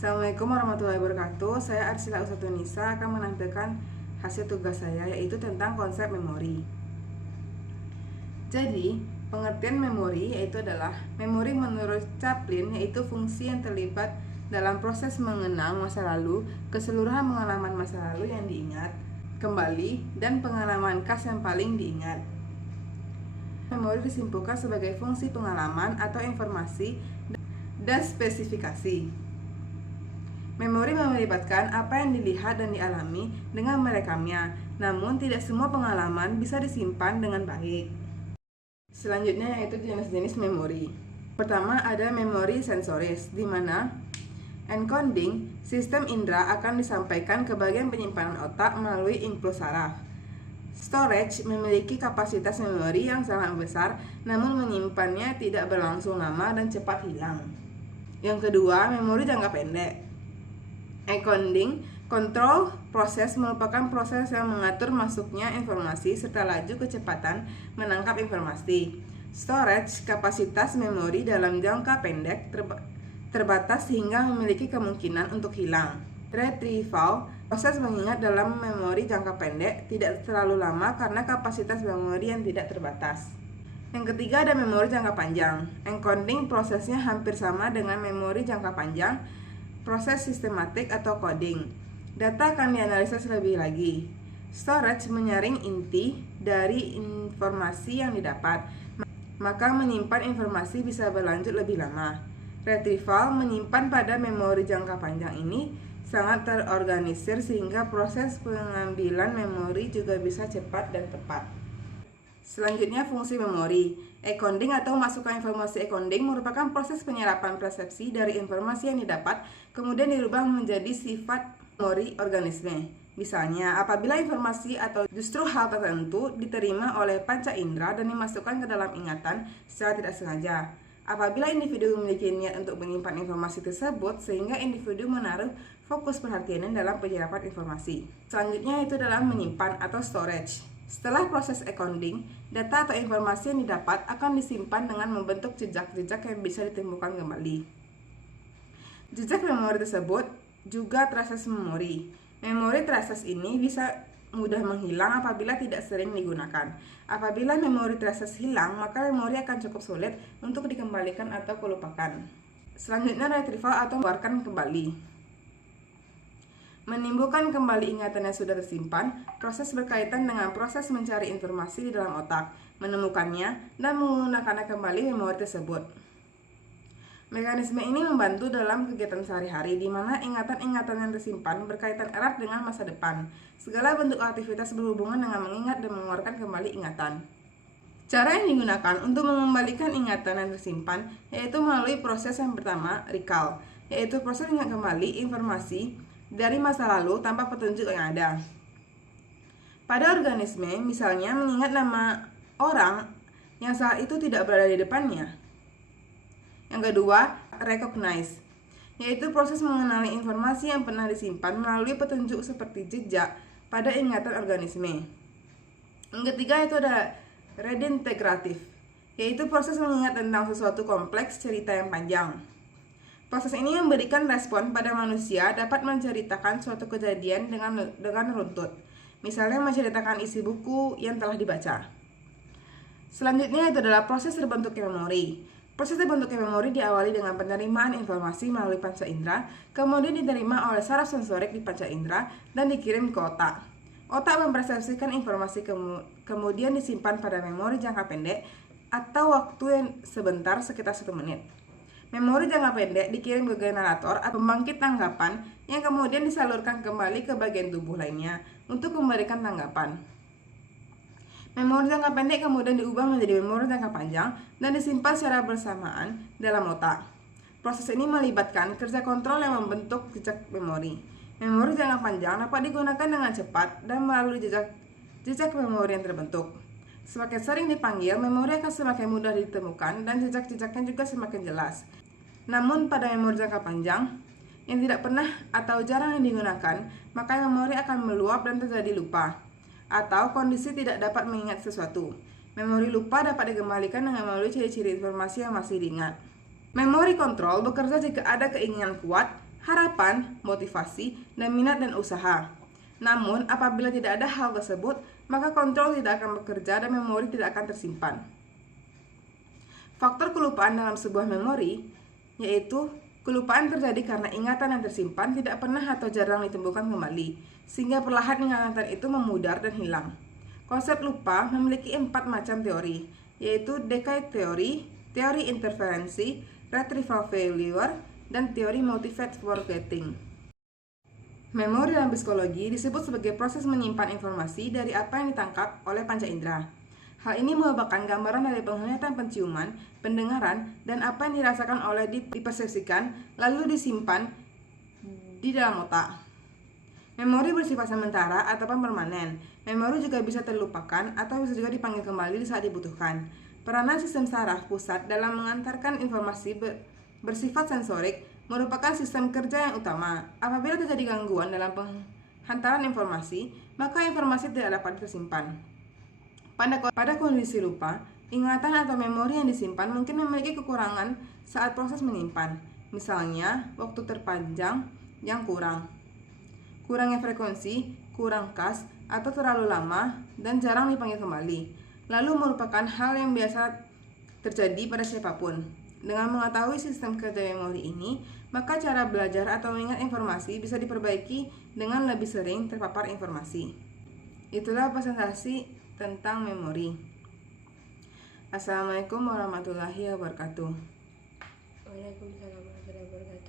Assalamualaikum warahmatullahi wabarakatuh. Saya Arsila Usatunisa akan menampilkan hasil tugas saya, yaitu tentang konsep memori. Jadi, pengertian memori yaitu adalah memori menurut Chaplin, yaitu fungsi yang terlibat dalam proses mengenang masa lalu, keseluruhan pengalaman masa lalu yang diingat kembali, dan pengalaman khas yang paling diingat. Memori disimpulkan sebagai fungsi pengalaman atau informasi dan spesifikasi. Memori melibatkan apa yang dilihat dan dialami dengan merekamnya, namun tidak semua pengalaman bisa disimpan dengan baik. Selanjutnya yaitu jenis-jenis memori. Pertama ada memori sensoris, di mana encoding sistem indera akan disampaikan ke bagian penyimpanan otak melalui impuls saraf. Storage memiliki kapasitas memori yang sangat besar, namun menyimpannya tidak berlangsung lama dan cepat hilang. Yang kedua, memori jangka pendek. Encoding control proses merupakan proses yang mengatur masuknya informasi serta laju kecepatan menangkap informasi. Storage kapasitas memori dalam jangka pendek terbatas hingga memiliki kemungkinan untuk hilang. Retrieval proses mengingat dalam memori jangka pendek tidak terlalu lama karena kapasitas memori yang tidak terbatas. Yang ketiga ada memori jangka panjang. Encoding prosesnya hampir sama dengan memori jangka panjang. Proses sistematik atau coding. Data akan dianalisis lebih lagi. Storage menyaring inti dari informasi yang didapat, maka menyimpan informasi bisa berlanjut lebih lama. Retrieval menyimpan pada memori jangka panjang ini sangat terorganisir sehingga proses pengambilan memori juga bisa cepat dan tepat. Selanjutnya fungsi memori. Encoding atau masukkan informasi encoding merupakan proses penyerapan persepsi dari informasi yang didapat kemudian dirubah menjadi sifat memori organisme. Misalnya, apabila informasi atau justru hal tertentu diterima oleh panca indera dan dimasukkan ke dalam ingatan secara tidak sengaja. Apabila individu memiliki niat untuk menyimpan informasi tersebut sehingga individu menaruh fokus perhatiannya dalam penyerapan informasi. Selanjutnya itu adalah menyimpan atau storage. Setelah proses encoding, data atau informasi yang didapat akan disimpan dengan membentuk jejak-jejak yang bisa ditemukan kembali. Jejak memori tersebut juga traces memori. Memori traces ini bisa mudah menghilang apabila tidak sering digunakan. Apabila memori traces hilang, maka memori akan cukup sulit untuk dikembalikan atau kelupakan. Selanjutnya retrieval atau mengeluarkan kembali. Menimbulkan kembali ingatan yang sudah tersimpan, proses berkaitan dengan proses mencari informasi di dalam otak, menemukannya, dan menggunakannya kembali memori tersebut. Mekanisme ini membantu dalam kegiatan sehari-hari, di mana ingatan-ingatan yang tersimpan berkaitan erat dengan masa depan. Segala bentuk aktivitas berhubungan dengan mengingat dan mengeluarkan kembali ingatan. Cara yang digunakan untuk mengembalikan ingatan yang tersimpan yaitu melalui proses yang pertama, recall, yaitu proses mengingat kembali informasi dari masa lalu tanpa petunjuk yang ada. Pada organisme, misalnya mengingat nama orang yang saat itu tidak berada di depannya. Yang kedua, recognize, yaitu proses mengenali informasi yang pernah disimpan melalui petunjuk seperti jejak pada ingatan organisme. Yang ketiga itu ada redintegratif, yaitu proses mengingat tentang sesuatu kompleks cerita yang panjang. Proses ini memberikan respon pada manusia dapat menceritakan suatu kejadian dengan runtut. Misalnya menceritakan isi buku yang telah dibaca. Selanjutnya itu adalah proses terbentuknya memori. Proses terbentuknya memori diawali dengan penerimaan informasi melalui panca indera, kemudian diterima oleh saraf sensorik di panca indera dan dikirim ke otak. Otak mempersepsikan informasi kemudian disimpan pada memori jangka pendek atau waktu yang sebentar sekitar 1 menit. Memori jangka pendek dikirim ke generator atau pembangkit tanggapan yang kemudian disalurkan kembali ke bagian tubuh lainnya untuk memberikan tanggapan. Memori jangka pendek kemudian diubah menjadi memori jangka panjang dan disimpan secara bersamaan dalam otak. Proses ini melibatkan kerja kontrol yang membentuk jejak memori. Memori jangka panjang dapat digunakan dengan cepat dan melalui jejak memori yang terbentuk. Semakin sering dipanggil, memori akan semakin mudah ditemukan dan jejak-jejaknya juga semakin jelas. Namun pada memori jangka panjang yang tidak pernah atau jarang digunakan, maka memori akan meluap dan terjadi lupa atau kondisi tidak dapat mengingat sesuatu. Memori lupa dapat dikembalikan dengan melalui ciri-ciri informasi yang masih diingat. Memori kontrol bekerja jika ada keinginan kuat harapan, motivasi, dan minat dan usaha. Namun, apabila tidak ada hal tersebut, maka kontrol tidak akan bekerja dan memori tidak akan tersimpan. Faktor kelupaan dalam sebuah memori yaitu kelupaan terjadi karena ingatan yang tersimpan tidak pernah atau jarang ditemukan kembali, sehingga perlahan ingatan itu memudar dan hilang. Konsep lupa memiliki 4 macam teori, yaitu decay teori, teori interferensi, retrieval failure, dan teori motivated forgetting. Memori dalam psikologi disebut sebagai proses menyimpan informasi dari apa yang ditangkap oleh panca indera. Hal ini merupakan gambaran dari penglihatan, penciuman, pendengaran, dan apa yang dirasakan oleh dipersepsikan lalu disimpan di dalam otak. Memori bersifat sementara ataupun permanen. Memori juga bisa terlupakan atau bisa juga dipanggil kembali saat dibutuhkan. Peranan sistem saraf pusat dalam mengantarkan informasi bersifat sensorik merupakan sistem kerja yang utama. Apabila terjadi gangguan dalam penghantaran informasi, maka informasi tidak dapat tersimpan. Pada kondisi lupa, ingatan atau memori yang disimpan mungkin memiliki kekurangan saat proses menyimpan. Misalnya, waktu terpanjang yang kurangnya frekuensi, kurang khas, atau terlalu lama dan jarang dipanggil kembali. Lalu merupakan hal yang biasa terjadi pada siapapun. Dengan mengetahui sistem kerja memori ini, maka cara belajar atau mengingat informasi bisa diperbaiki dengan lebih sering terpapar informasi. Itulah presentasi tentang memori. Assalamualaikum warahmatullahi wabarakatuh. Waalaikumsalam warahmatullahi wabarakatuh.